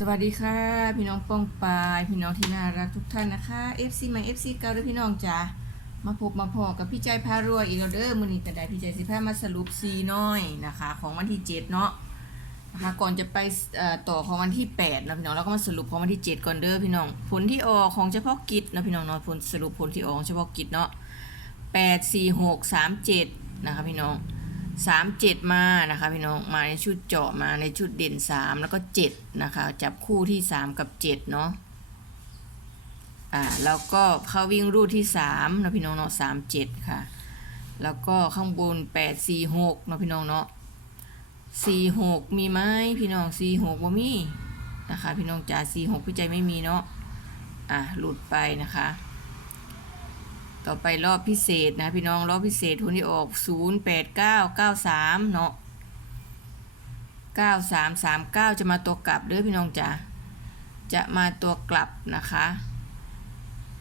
สวัสดีค่ะ พี่น้องป้องปายพี่น้องที่น่ารักทุกท่านนะคะ FC ใหม่ FC เก่าด้วยพี่น้องจ๋ามาพบมาพอกับพี่ใจพารวยอีกแล้วเด้อมื้อนี้ก็ได้พี่ใจสิพามาสรุปซีน้อยนะคะ ของวันที่7เนาะนะคะก่อนจะไปต่อของวันที่8นะพี่น้องแล้วก็มาสรุปของวันที่ 7 ก่อนเด้อพี่น้อง ผลที่ออกของเฉพาะกิจนะพี่น้องเนาะผลสรุปผลที่ออกของเฉพาะกิจเนาะ8 4 6 3 7นะคะพี่น้อง สามเจ็ดมานะคะพี่น้องมาในชุดเจาะมาในชุดเด่นสามแล้วก็เจ็ดนะคะ จับคู่ที่สามกับเจ็ดเนาะอ่าแล้วก็เข้าวิ่งรูดที่สามนะพี่น้องเนาะสามเจ็ดค่ะ แล้วก็ข้างบนแปดสี่หกนะพี่น้องเนาะสี่หกมีไหมพี่น้องสี่หกว่ามีนะคะ พี่น้องจ๋าสี่หกพี่ใจไม่มีเนาะอะหลุดไปนะคะ ต่อไปรอบพิเศษนะพี่น้องรอบพิเศษทุนที่ออก 0 8 9 9 3 เนาะ9 3 3 9 จะมาตัวกลับเด้อพี่น้องจ๋าจะมาตัวกลับนะคะ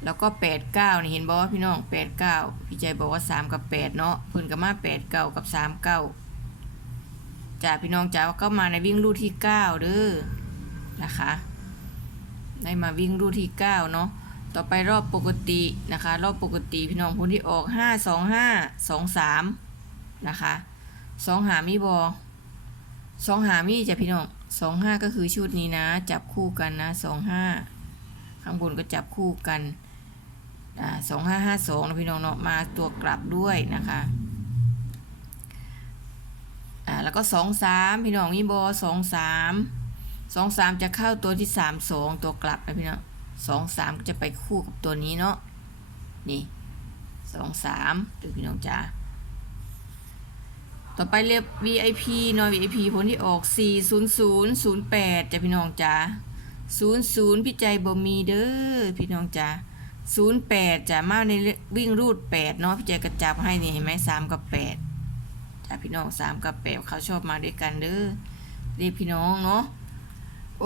แล้วก็ 8 9นี่เห็นบอกว่าพี่น้อง 8 9 พี่ใจบอกว่า 3 กับ 8 เนาะเพิ่นกับมา 8 9 กับ 3 9จ้าพี่น้องจ๋าก็มาในวิ่งรูที่ 9 เด้อนะคะ ได้มาวิ่งรูที่ 9 เนาะ ต่อไปรอบปกตินะคะ รอบปกติพี่น้องพ้นที่ออกห้าสองห้าสองสามนะคะสองหามีบอสองหามีจะพี่น้องสองห้าก็คือชุดนี้นะ จับคู่กันนะสองห้าข้างบนก็จับคู่กันอ่าสองห้าห้าสองนะพี่น้องเนาะมาตัวกลับด้วยนะคะอ่าแล้วก็สองสามพี่น้องมีบอสองสามสองสามจะเข้าตัวที่สามสองตัวกลับนะพี่น้อง สองสามก็จะไปคู่กับตัวนี้เนาะนี่สองสามดูพี่น้องจ๋าต่อไปเรียบ VIP หน่อย VIP ผลที่ออก 40008จ้ะพี่น้องจ๋า00 พี่ใจบ่มีเด้อพี่น้องจ๋า08จ้ะมาในวิ่งรูด 8 เนาะพี่ใจกระจับให้นี่เห็นไหม3 กับ 8จ้ะพี่น้อง 3 กับ 8 เขาชอบมาด้วยกันเด้อเรียกพี่น้องเนาะ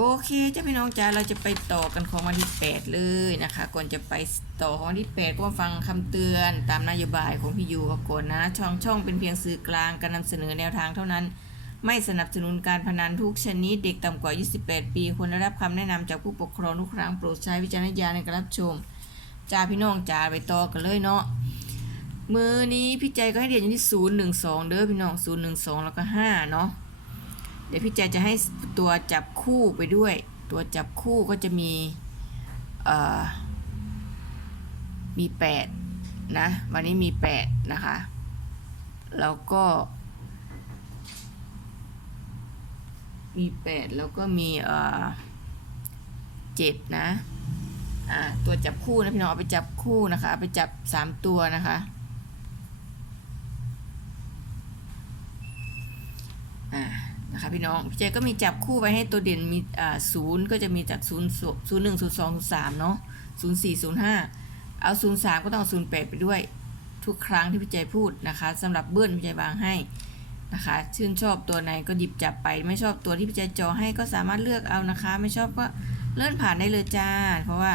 โอเคจ้าพี่น้องจ้าเราจะไปต่อกันของวันที่ 8 เลยนะคะ ก่อนจะไปต่อของวันที่ 8 ก็มาฟังคำเตือนตามนโยบายของพี่ยูก่อนนะ ช่องช่องเป็นเพียงสื่อกลางการนำเสนอแนวทางเท่านั้น ไม่สนับสนุนการพนันทุกชนิดเด็กต่ำกว่า 28 ปีควรได้รับคำแนะนำจากผู้ปกครองทุกครั้งโปรดใช้วิจารณญาณในการรับชมจ้าพี่น้องจ้าไปต่อกันเลยเนาะมือนี้พี่ใจก็ให้เรียนอยู่ที่ 012 เด้อพี่น้อง 012 แล้วก็ 5 เนาะ เดี๋ยวพี่แจจะให้ตัวจับคู่ไปด้วย ตัวจับคู่ก็จะมีเอ่อมีแปดนะ วันนี้มีแปดนะคะ แล้วก็ มีแปดแล้วก็มีเอ่อเจ็ดนะ อ่า ตัวจับคู่นะพี่น้องเอาไปจับคู่นะคะเอาไปจับสามตัวนะคะ อ่า นะ คะพี่น้องพี่เจก็มีจับคู่ไว้ให้ตัวเด่นมีอ่าศูนย์ก็จะมีจากศูนย์ศูนย์หนึ่งศูนย์สองศูนย์สามเนาะศูนย์สี่ศูนย์ห้าเอาศูนย์สามก็ต้องศูนย์แปดไปด้วย ทุกครั้งที่พี่เจพูดนะคะสำหรับเบิ้ลพี่เจวางให้นะคะชื่นชอบตัวไหนก็หยิบจับไปไม่ชอบตัวที่พี่เจจอให้ก็สามารถเลือกเอานะคะ ไม่ชอบก็เลื่อนผ่านได้เลยจ้า เพราะว่า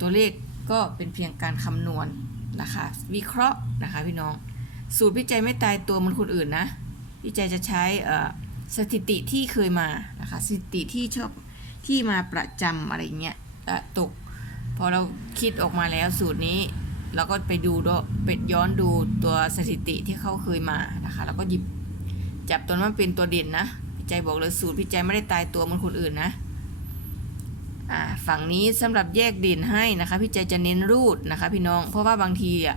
ตัวเลขก็เป็นเพียงการคำนวณนะคะ วิเคราะห์นะคะพี่น้อง สูตรพี่ใจไม่ตายตัวเหมันคนอื่นนะพี่ใจจะใช้เอ่อ สถิติที่เคยมานะคะสถิติที่ชอบที่มาประจำอะไรเงี้ยตก พอเราคิดออกมาแล้วสูตรนี้เราก็ไปดูด้วยไปย้อนดูตัวสถิติที่เขาเคยมานะคะแล้วก็หยิบจับตัวนั้นเป็นตัวเด่นนะพี่ใจบอกเลยสูตรพี่ใจไม่ได้ตายตัวเหมือนคนอื่นนะอ่าฝั่งนี้สำหรับแยกเด่นให้นะคะพี่ใจจะเน้นรูดนะคะ พี่น้องเพราะว่าบางทีอะ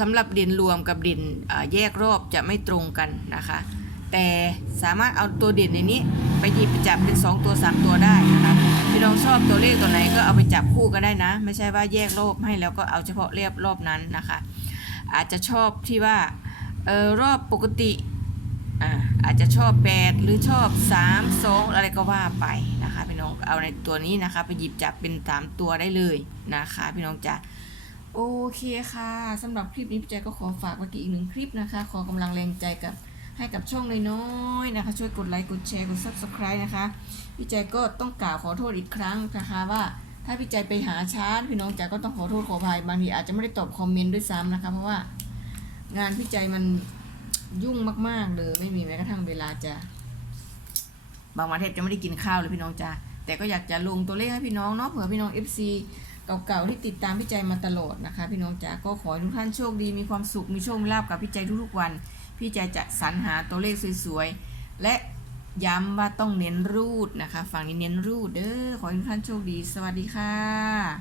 สำหรับเด่นรวมกับเด่นแยกรอบจะไม่ตรงกันนะคะ แต่สามารถเอาตัวเด่นในนี้ ไปหยิบไปจับเป็น 2 ตัว 3 ตัวได้นะคะพี่น้องชอบตัวเลขตัวไหนก็เอาไปจับคู่ก็ได้นะ ไม่ใช่ว่าแยกรอบให้แล้วก็เอาเฉพาะเรียบรอบนั้นนะคะ อาจจะชอบที่ว่าออรอบปกติอาจจะชอบ 8 หรือชอบ 3 2 อะไรก็ว่าไปนะคะพี่น้องเอาในตัวนี้นะคะ ไปหยิบจับเป็น 3 ตัวได้เลยนะคะ พี่น้องจะโอเคค่ะสำหรับคลิปนี้พี่แจก็ขอฝากไว้อีกหนึ่งคลิปนะคะ ขอกำลังแรงใจกับ ให้กับช่องน้อยๆนะคะ ช่วยกดไลค์กดแชร์กด subscribe นะคะ พี่แจก็ต้องกล่าวขอโทษอีกครั้งนะคะว่าถ้าพี่แจไปหาช้าพี่น้องแจก็ต้องขอโทษขออภัยบางทีอาจจะไม่ได้ตอบคอมเมนต์ด้วยซ้ำนะคะเพราะว่างานพี่ใจมันยุ่งมากๆเลยไม่มีแม้กระทั่งเวลาจะ บางวันแทบจะไม่ได้กินข้าวเลยพี่น้องจ้าแต่ก็อยากจะลงตัวเลขให้พี่น้องเนาะเผื่อพี่น้อง FC เก่าๆที่ติดตามพี่ใจมาตลอดนะคะ พี่น้องจ๋าก็ขอให้ทุกท่านโชคดีมีความสุขมีโชคมีลาภกับพี่ใจทุกๆวัน พี่ใจจะสรรหาตัวเลขสวยๆ และย้ำว่าต้องเน้นรูดนะคะ ฝั่งนี้เน้นรูดเด้อขอให้ทุกท่านโชคดี สวัสดีค่ะ